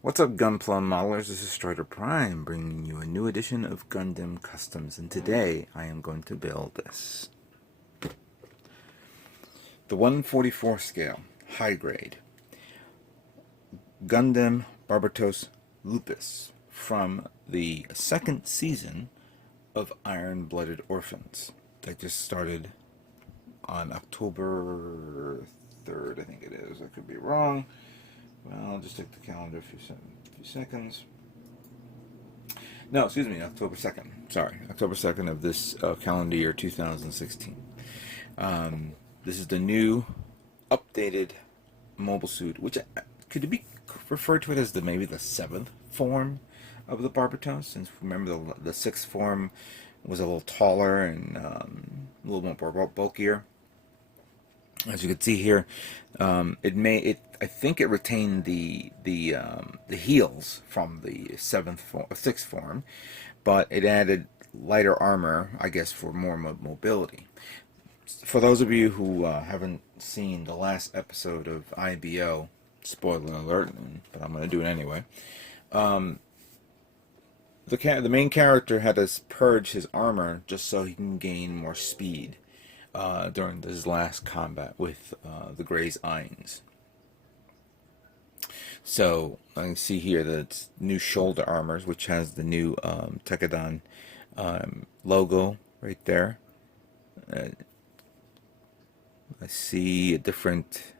What's up, Gunpla modelers? This is Strider Prime, bringing you a new edition of Gundam Customs, and today I am going to build this. The 144 scale, high grade, Gundam Barbatos Lupus from the second season of Iron-Blooded Orphans that just started on October 3rd, I think it is. I could be wrong. Well, I'll just take the calendar a few seconds. No, excuse me, October 2nd. Sorry, October 2nd of this calendar year 2016. This is the new updated mobile suit, which could it be referred to it as maybe the seventh form of the Barbatos? Since remember the sixth form was a little taller and a little more bulkier. As you can see here, I think it retained the heels from the sixth form, but it added lighter armor, I guess, for more mobility. For those of you who haven't seen the last episode of IBO, spoiler alert, but I'm going to do it anyway. The main character had to purge his armor just so he can gain more speed during his last combat with the Grey's Eyes. So I can see here that it's new shoulder armors, which has the new Tekkadan logo right there. I see a different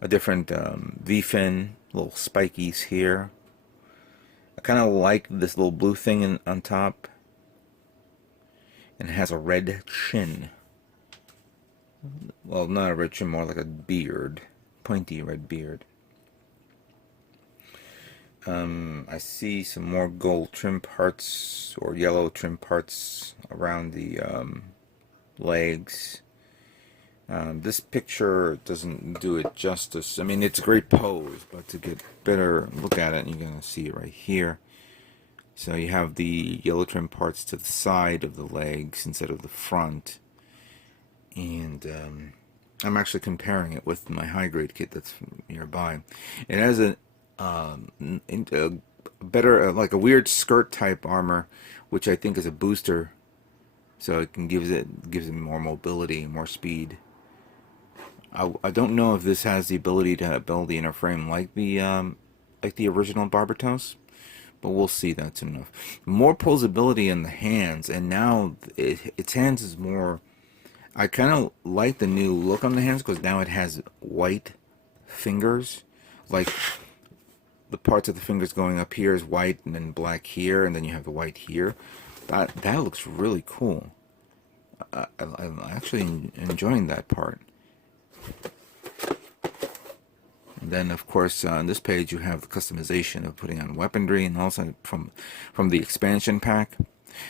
V-fin, little spikies here. I kind of like this little blue thing on top. And it has a red chin. Well, not a red chin, more like a beard. Pointy red beard. I see some more gold trim parts, or yellow trim parts around the legs. This picture doesn't do it justice. I mean, it's a great pose, but to get better look at it, you're going to see it right here. So you have the yellow trim parts to the side of the legs instead of the front. And I'm actually comparing it with my high-grade kit that's nearby. It has a better, like a weird skirt-type armor, which I think is a booster. So it gives it more mobility, more speed. I don't know if this has the ability to build the inner frame like the original Barbatos. But we'll see, that's enough. More posability in the hands, and now its hands is more... I kind of like the new look on the hands because now it has white fingers. Like, the parts of the fingers going up here is white and then black here, and then you have the white here. That looks really cool. I'm actually enjoying that part. And then, of course, on this page you have the customization of putting on weaponry, and also from the expansion pack.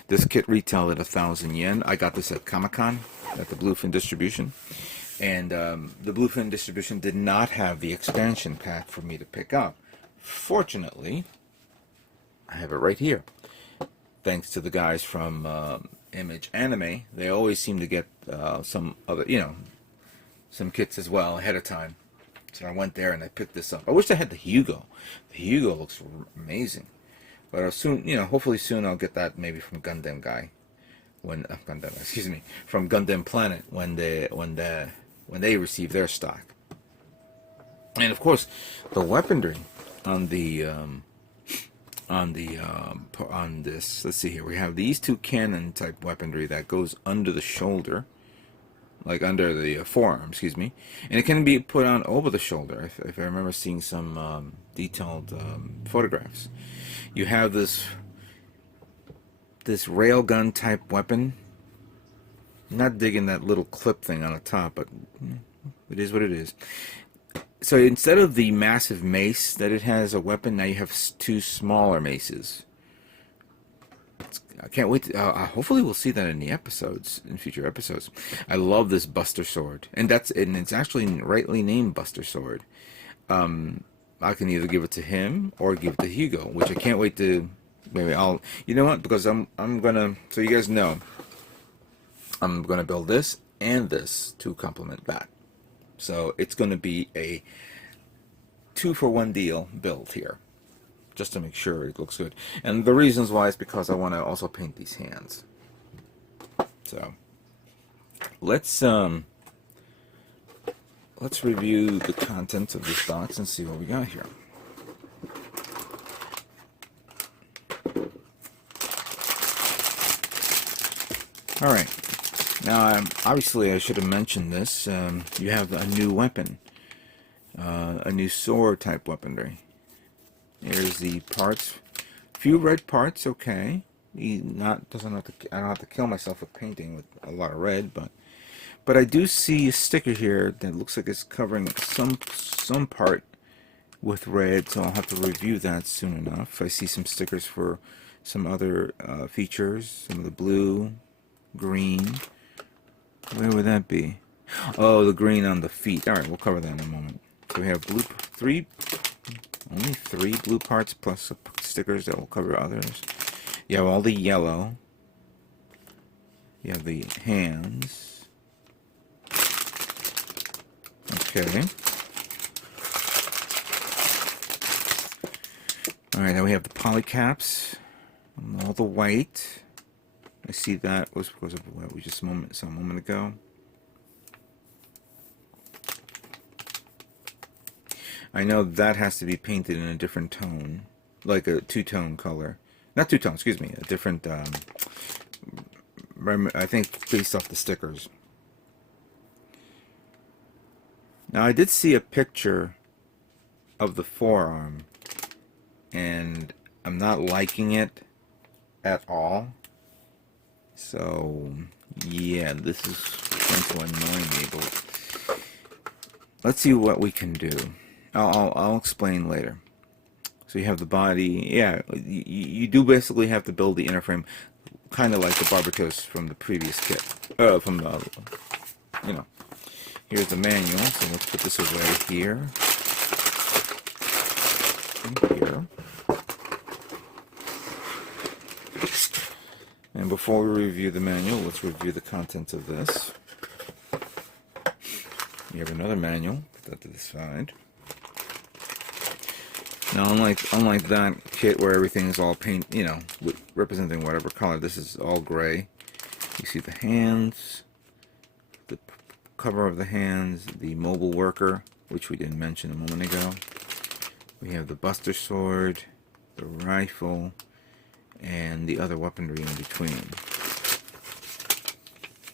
This kit retailed at 1,000 yen. I got this at Comic-Con at the Bluefin distribution, and the Bluefin distribution did not have the expansion pack for me to pick up. Fortunately, I have it right here. Thanks to the guys from Image Anime, they always seem to get some other, some kits as well ahead of time. So I went there and I picked this up. I wish I had the Hugo. The Hugo looks amazing. But soon, hopefully soon I'll get that maybe from Gundam Guy, from Gundam Planet when they receive their stock. And of course, the weaponry on this. Let's see here. We have these two cannon type weaponry that goes under the shoulder. Like under the forearm, excuse me, and it can be put on over the shoulder. If I remember seeing some detailed photographs, you have this railgun type weapon. Not digging that little clip thing on the top, but it is what it is. So instead of the massive mace that it has a weapon, now you have two smaller maces. I can't wait to, hopefully we'll see that in future episodes. I love this Buster Sword, and it's actually rightly named Buster Sword. I can either give it to him or give it to Hugo, which I can't wait to. Maybe I'll. You know what? Because I'm gonna. So you guys know, I'm gonna build this and this to complement that. So it's gonna be a 2-for-1 deal build here, just to make sure it looks good. And the reasons why is because I want to also paint these hands. So let's review the contents of this box and see what we got here. All right. Now, obviously, I should have mentioned this. You have a new weapon, a new sword type weaponry. Here's the parts. Few red parts, okay. I don't have to kill myself with painting with a lot of red, but I do see a sticker here that looks like it's covering some part with red, so I'll have to review that soon enough. I see some stickers for some other features, some of the blue, green. Where would that be? Oh, the green on the feet. All right, we'll cover that in a moment. So we have only three blue parts plus stickers that will cover others. You have all the yellow. You have the hands. Okay. All right, now we have the polycaps. All the white. I see that was because of what we just saw a moment ago. I know that has to be painted in a different tone, like a two-tone color. Not two-tone, excuse me, a different, I think based off the stickers. Now I did see a picture of the forearm, and I'm not liking it at all. So, yeah, this is going to annoy me, but let's see what we can do. I'll explain later. So you have the body. Yeah, you do basically have to build the inner frame, kind of like the Barbatos from the previous kit. From the, here's the manual. So let's put this away here. And here. And before we review the manual, let's review the contents of this. You have another manual. Put that to the side. Now, unlike that kit where everything is all paint, representing whatever color, this is all gray. You see the hands, the cover of the hands, the mobile worker, which we didn't mention a moment ago. We have the Buster Sword, the rifle, and the other weaponry in between.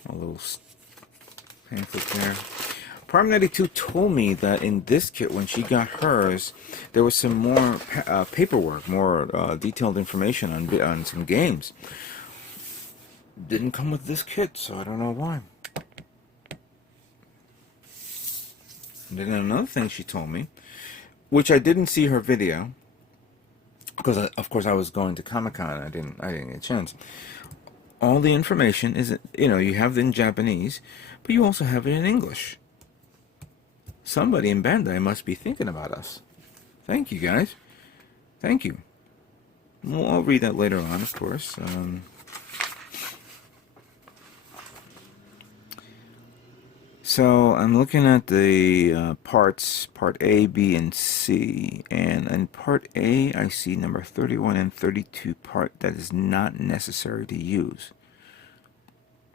A little pamphlet there. Prime 92 told me that in this kit, when she got hers, there was some more paperwork, more detailed information on some games. Didn't come with this kit, so I don't know why. And then another thing she told me, which I didn't see her video, because of course I was going to Comic-Con. I didn't get a chance. All the information is, you have it in Japanese, but you also have it in English. Somebody in Bandai must be thinking about us. Thank you, guys. Thank you. Well, I'll read that later on, of course. So I'm looking at the parts, part A, B, and C. And in part A, I see number 31 and 32 part that is not necessary to use.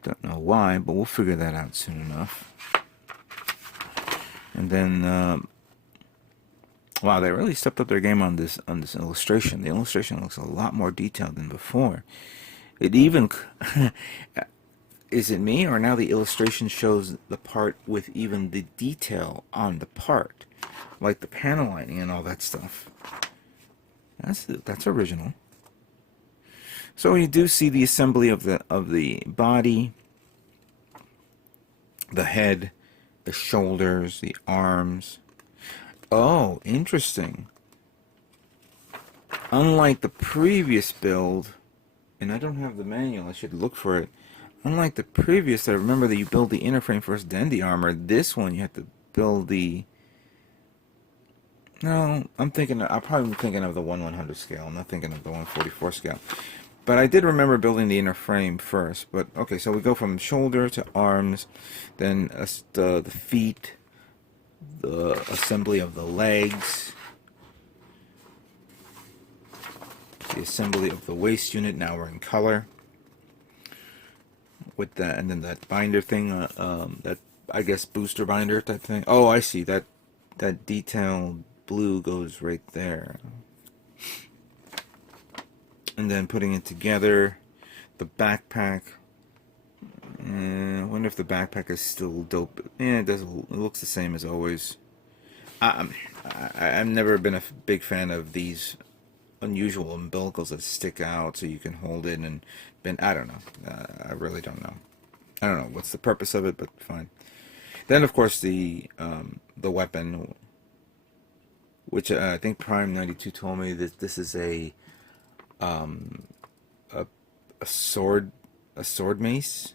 Don't know why, but we'll figure that out soon enough. And then, wow, they really stepped up their game on this illustration. The illustration looks a lot more detailed than before. It even, is it me, or now the illustration shows the part with even the detail on the part, like the panel lining and all that stuff. That's original. So you do see the assembly of the body, the head, the shoulders, the arms. Oh, interesting. Unlike the previous build, and I don't have the manual, I should look for it. Unlike the previous, I remember that you build the inner frame first, then the armor. This one, you have to build the... No, I'm probably thinking of the 1/100 scale. I'm not thinking of the 1/44 scale. But I did remember building the inner frame first. But okay, so we go from shoulder to arms, then the feet, the assembly of the legs, the assembly of the waist unit. Now we're in color with that, and then that binder thing, that, I guess, booster binder type thing. Oh, I see, that detailed blue goes right there. And then putting it together, the backpack. I wonder if the backpack is still dope. Yeah, it does. It looks the same as always. I've never been a big fan of these unusual umbilicals that stick out so you can hold it and bend. I don't know. I really don't know. I don't know what's the purpose of it, but fine. Then, of course, the weapon, which I think Prime 92 told me that this is a sword mace.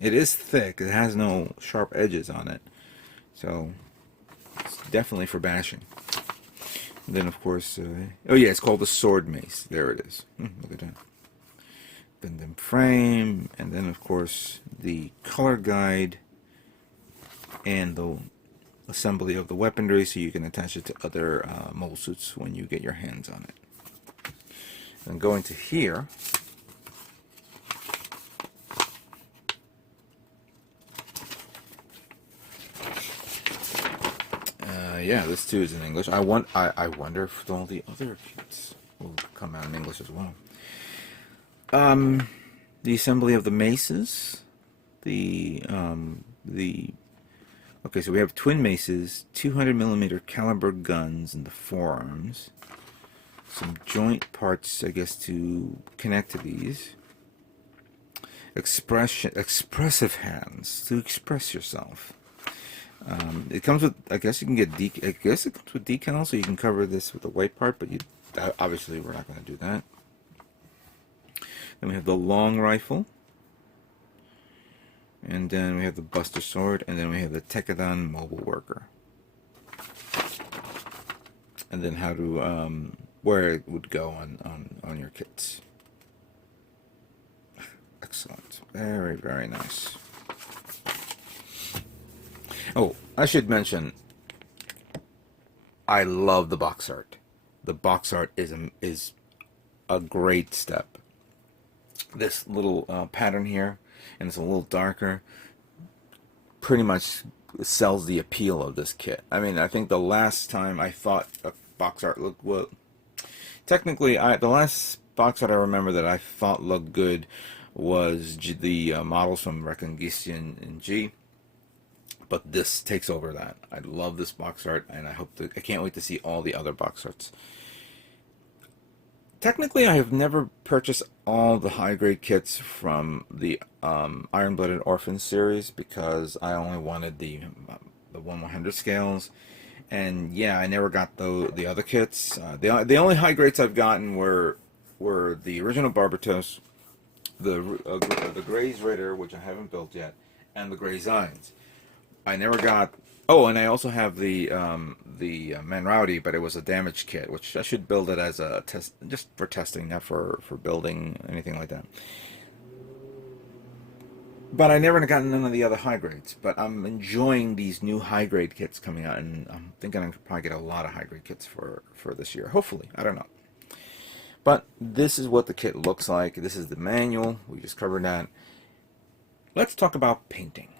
It is thick. It has no sharp edges on it, so it's definitely for bashing. And then, of course, oh yeah, it's called the sword mace. There it is. Look at that. Gundam frame, and then, of course, the color guide and the assembly of the weaponry, so you can attach it to other mobile suits when you get your hands on it. And going to here, yeah, this too is in English. I wonder if all the other kits will come out in English as well. The assembly of the maces, okay, so we have twin maces, 200mm caliber guns in the forearms, some joint parts, I guess, to connect to these, expressive hands to express yourself. It comes with, I guess you can get I guess it comes with decals, so you can cover this with the white part, but obviously we're not going to do that. Then we have the long rifle, and then we have the Buster Sword, and then we have the Tekkadan Mobile Worker. And then how to, where it would go on your kits. Excellent. Very, very nice. Oh, I should mention, I love the box art. The box art is a great step. This little pattern here, and it's a little darker, pretty much sells the appeal of this kit. I mean, I think the last time I thought a box art looked well, technically, the last box art I remember that I thought looked good was the models from Reconguistion in G. But this takes over that. I love this box art, and I can't wait to see all the other box arts. Technically, I have never purchased all the high-grade kits from the Iron-Blooded Orphans series because I only wanted the 1/100 scales, and yeah, I never got the other kits. The only high grades I've gotten were the original Barbatos, the Gray's Raider, which I haven't built yet, and the Grey Zines. I never got. Oh, and I also have the Man Rowdy, but it was a damaged kit, which I should build it as a test, just for testing, not for building anything like that. But I never got none of the other high grades. But I'm enjoying these new high grade kits coming out, and I'm thinking I could probably get a lot of high grade kits for this year. Hopefully, I don't know. But this is what the kit looks like. This is the manual. We just covered that. Let's talk about painting.